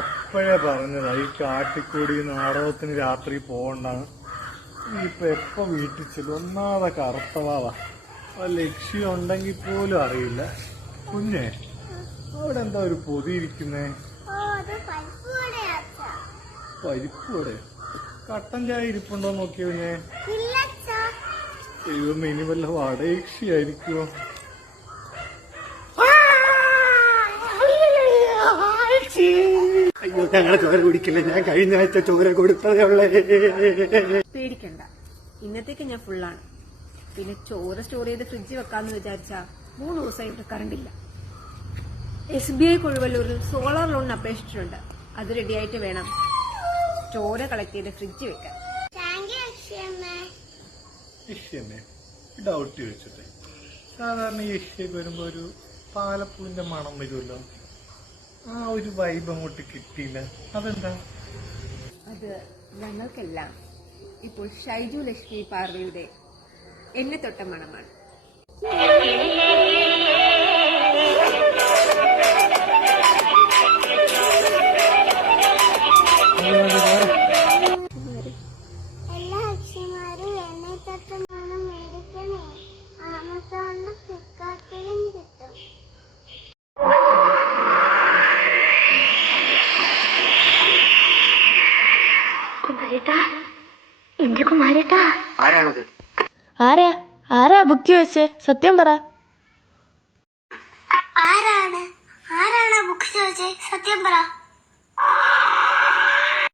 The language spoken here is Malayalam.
അപ്പോഴേ പറഞ്ഞതാ ഈ കാട്ടിക്കൂടി നാടകത്തിന് രാത്രി പോകണ്ടാണ്. ഇപ്പൊ എപ്പോ വീട്ടിൽ ചെല്ലും ഒന്നാമതെ കറുത്തവാവാ. ലക്ഷ്യം ഉണ്ടെങ്കിൽ പോലും അറിയില്ല. കുഞ്ഞെ, അവിടെ എന്താ ഒരു പൊതി ഇരിക്കുന്നേ? പരിപ്പോടെ കട്ടൻ ചായ ഇരിപ്പുണ്ടോ നോക്കിയോ കുഞ്ഞെ? ദൈവം, ഇനി വല്ല വടയക്ഷിയായിരിക്കുമോ? അയ്യോ, ഞങ്ങളെ ചോര കുടിക്കില്ല. ഞാൻ കഴിഞ്ഞ ആഴ്ച ചോര കൊടുത്തതേ ഉള്ളേ. പേടിക്കണ്ട, ഇന്നത്തേക്ക് ഞാൻ ഫുള്ളാണ്. പിന്നെ ചോര സ്റ്റോർ ചെയ്ത് ഫ്രിഡ്ജ് വെക്കാന്ന് വിചാരിച്ചാ 3 ദിവസമായിട്ട് കറണ്ടില്ല. SBI കൊഴുവല്ലൂരിൽ സോളാർ ലോണിന് അപേക്ഷിച്ചിട്ടുണ്ട്. അത് റെഡിയായിട്ട് വേണം ചോര കളക്ട് ചെയ്ത് ഫ്രിഡ്ജ് വെക്കാൻ. ഡൗട്ട് ചോദിച്ചിട്ട്, സാധാരണ ഈ യക്ഷിയൊക്കെ വരുമ്പോ ഒരു പാലപ്പൂവിന്റെ മണം വരുമല്ലോ, ആ ഒരു വൈബ് അങ്ങോട്ട് കിട്ടിയില്ല. അതെന്താ? അത് ഞങ്ങൾക്കെല്ലാം ഇപ്പോൾ ഷൈജു ലക്ഷ്മി പാർവതിയുടെ എന്നെ തൊട്ട മണമാണ്. എല്ലാ അക്ഷമാരും എന്നെ തൊട്ട മണം മേടിക്കണേ. ആമസോണിന് ഫ്ലിപ്കാർട്ടിലും കിട്ടും. കുമാരേട്ടാ, എന്റെ കുമാരേട്ടാ. ആരാണത്? ആരാ ബുക്ക് വെച്ചേ? സത്യം പറ. ആരാണ് ബുക്ക് ചോദിച്ചേ? സത്യം പറ.